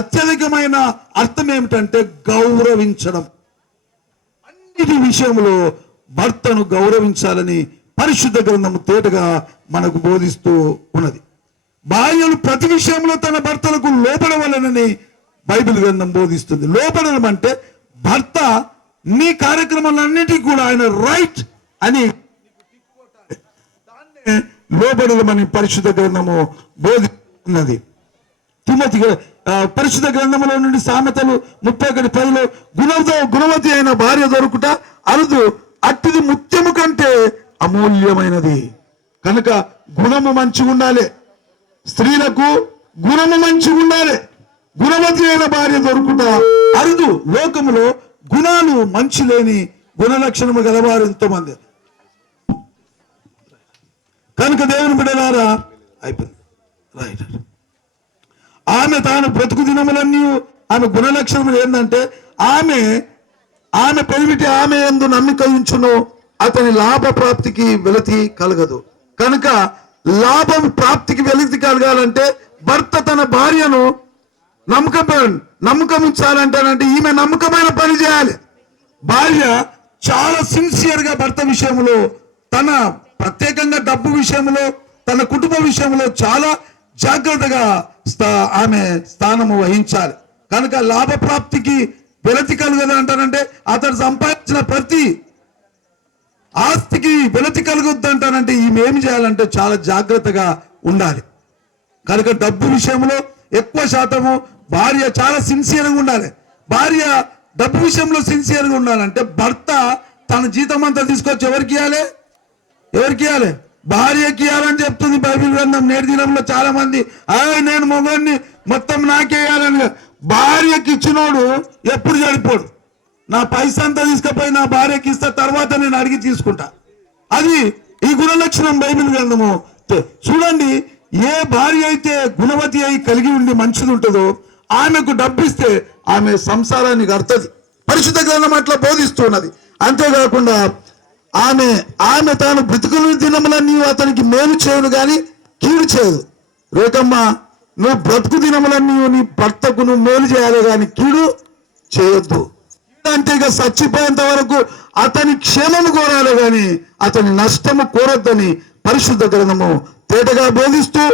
అత్యధికమైన అర్థం ఏమిటంటే గౌరవించడం. అన్నిటి విషయంలో భర్తను గౌరవించాలని పరిశుద్ధ గ్రంథము తేటగా మనకు బోధిస్తూ ఉన్నది. భార్యలు ప్రతి విషయంలో తన భర్తలకు లోబడవలనని బైబిల్ గ్రంథం బోధిస్తుంది. లోబడడం అంటే భర్త నీ కార్యక్రమాలన్నిటికీ కూడా ఆయన రైట్ అని లోబడమని పరిశుద్ధ గ్రంథము బోధిస్తున్నది. తిమోతి పరిశుద్ధ గ్రంథంలో నుండి సామెతలు 31:10 గుణవతి అయిన భార్య దొరుకుట అరుదు, అట్టిది ముత్యము కంటే అమూల్యమైనది. కనుక గుణము మంచిగా ఉండాలి, స్త్రీలకు గుణము మంచిగా ఉండాలి. గుణవతి అయిన భార్య దొరుకుట అరుదు. లోకములో గుణాలు మంచి లేని గుణలక్షణము గలవారు ఎంతో మంది. కనుక దేవుని బిడ్డలారా అయిపోయింది రైట్. ఆమె తాను బ్రతుకు దినములన్నీ ఆమె గుణలక్షణములు ఏంటంటే ఆమె పెరిమిటి ఆమె యందు నమ్మిక ఉంచును, అతని లాభ ప్రాప్తికి వెలితి కలగదు. కనుక లాభం ప్రాప్తికి వెలితి కలగాలంటే భర్త తన భార్యను నమ్మకం ఉంచాలంటానంటే ఈమె నమ్మకమైన పని చేయాలి. భార్య చాలా సిన్సియర్ గా భర్త విషయంలో, తన ప్రత్యేకంగా డబ్బు విషయంలో, తన కుటుంబ విషయంలో చాలా జాగ్రత్తగా ఆమె స్థానము వహించాలి. కనుక లాభ ప్రాప్తికి వెలతి కలుగదు అంటానంటే అతడు సంపాదించిన ప్రతి ఆస్తికి వెలతి కలుగొద్దు అంటానంటే ఈమె ఏమి చేయాలంటే చాలా జాగ్రత్తగా ఉండాలి. కనుక డబ్బు విషయంలో ఎక్కువ శాతము భార్య చాలా సిన్సియర్గా ఉండాలి. భార్య డబ్బు విషయంలో సిన్సియర్గా ఉండాలంటే భర్త తన జీతం అంతా తీసుకొచ్చి ఎవరికి ఇవ్వాలి? భార్యకి ఇవ్వాలని చెప్తుంది బైబిల్ గ్రంథం. నేటి దినంలో చాలా మంది నేను మొగన్ని మొత్తం నాకేయాలని. భార్యకి ఇచ్చినోడు ఎప్పుడు చనిపోడు. నా పైసా అంతా తీసుకుపోయి నా భార్యకి ఇస్తా, తర్వాత నేను అడిగి తీసుకుంటా. అది ఈ గుణలక్షణం బైబిల్ గ్రంథము. చూడండి, ఏ భార్య అయితే గుణవతి అయి కలిగి ఉండి మంచిది ఉంటుందో ఆమెకు డబ్బిస్తే ఆమె సంసారాన్ని కడుతుంది. పరిశుద్ధ గ్రంథం అట్లా బోధిస్తున్నది. అంతేకాకుండా ఆమె తాను బ్రతుకుల దినములన్నీ అతనికి మేలు చేయను కానీ కీడు చేయదు. రేకమ్మ, నువ్వు బ్రతుకు దినములన్నీ నీ భర్తకు నువ్వు మేలు చేయాలి కానీ కీడు చేయొద్దు. అంతేగా చచ్చిపోయేంత వరకు అతని క్షేమము కోరాలి కానీ అతని నష్టము కోరొద్దని పరిశుద్ధ గ్రంథము తేటగా బోధిస్తూ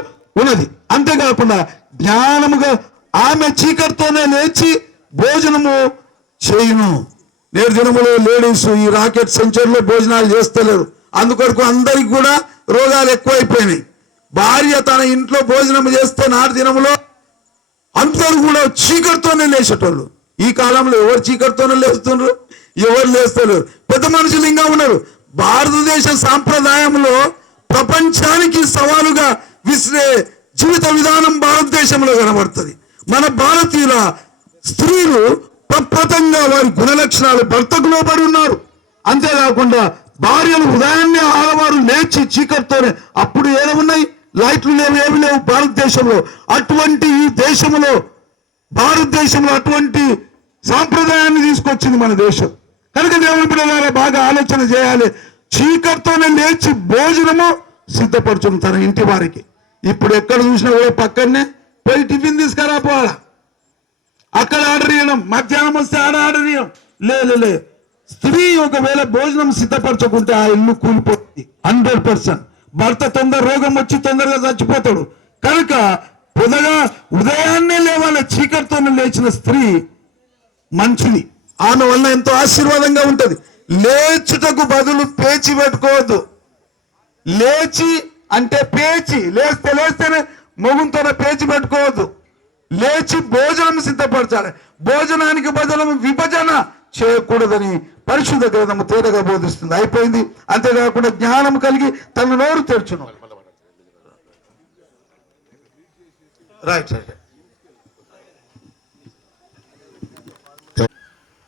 ఉన్నది. అంతేకాకుండా జ్ఞానముగా ఆమె చీకటితోనే లేచి భోజనము చేయును. నేటి దినములో లేడీస్ ఈ రాకెట్ సెంచరీలో భోజనాలు చేస్తలేరు. అందుకొరకు అందరికి కూడా రోగాలు ఎక్కువైపోయినాయి. భార్య తన ఇంట్లో భోజనం చేస్తే నాటి దినములో అందరూ కూడా చీకటితోనే లేచేటోళ్ళు. ఈ కాలంలో ఎవరు చీకటితోనే లేస్తున్నారు? ఎవరు లేస్తలేరు. పెద్ద మనుషులు ఇంకా ఉన్నారు. భారతదేశ సాంప్రదాయంలో ప్రపంచానికి సవాలుగా విసిరే జీవిత విధానం భారతదేశంలో కనబడుతుంది. మన భారతీయుల స్త్రీలు ప్రప్రతంగా వారి గుణలక్షణాలు భర్తకు లోబడి ఉన్నారు. అంతేకాకుండా భార్యలు ఉదయాన్నే ఆడవారు లేచి చీకటితోనే, అప్పుడు ఏమున్నాయి, లైట్లు లేవు, ఏమి లేవు భారతదేశంలో. అటువంటి ఈ దేశంలో భారతదేశంలో అటువంటి సాంప్రదాయాన్ని తీసుకొచ్చింది మన దేశం. కనుక దేవుని పిల్లల బాగా ఆలోచన చేయాలి. చీకటితోనే లేచి భోజనము సిద్ధపరచం తన ఇంటి వారికి. ఇప్పుడు ఎక్కడ చూసినా కూడా పక్కనే పోయి టిఫిన్ తీసుకురాపోవాలా, అక్కడ ఆర్డర్ చేయడం, మధ్యాహ్నం వస్తే ఆర్డర్ చేయడం. లే స్త్రీ ఒకవేళ భోజనం సిద్ధపరచకుంటే ఆ ఇల్లు కూలిపోతుంది 100%. భర్త రోగం వచ్చి తొందరగా చచ్చిపోతాడు. కనుక ఉదయాన్నే లేవాలి. చీకటితోనే లేచిన స్త్రీ మంచిది. ఆమె వల్ల ఎంతో ఆశీర్వాదంగా ఉంటది. లేచుటకు బదులు పేచి పెట్టుకోవద్దు. లేచి అంటే పేచి, లేస్తేనే మొగుంతోనే పేచి పెట్టుకోవద్దు. లేచి భోజనం సిద్ధపరచాలి. భోజనానికి బదులు విభజన చేయకూడదని పరిశుద్ధ గ్రంథము తేటగా బోధిస్తుంది. అయిపోయింది. అంతేకాకుండా జ్ఞానం కలిగి తన నోరు తెరుచును. రైట్.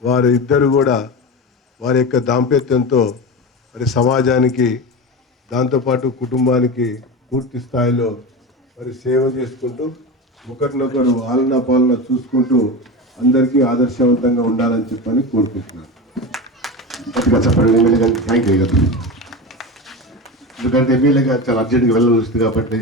వారు ఇద్దరు కూడా వారి యొక్క దాంపత్యంతో మరి సమాజానికి, దాంతోపాటు కుటుంబానికి పూర్తి స్థాయిలో మరి సేవ చేసుకుంటూ ఒకరినొకరు ఆలనా పాలన చూసుకుంటూ అందరికీ ఆదర్శవంతంగా ఉండాలని చెప్పని కోరుకుంటున్నాను. Thank you. ఎందుకంటే ఎమ్మెల్యేగా చాలా అర్జెంట్గా వెళ్ళాల్సి వస్తుంది కాబట్టి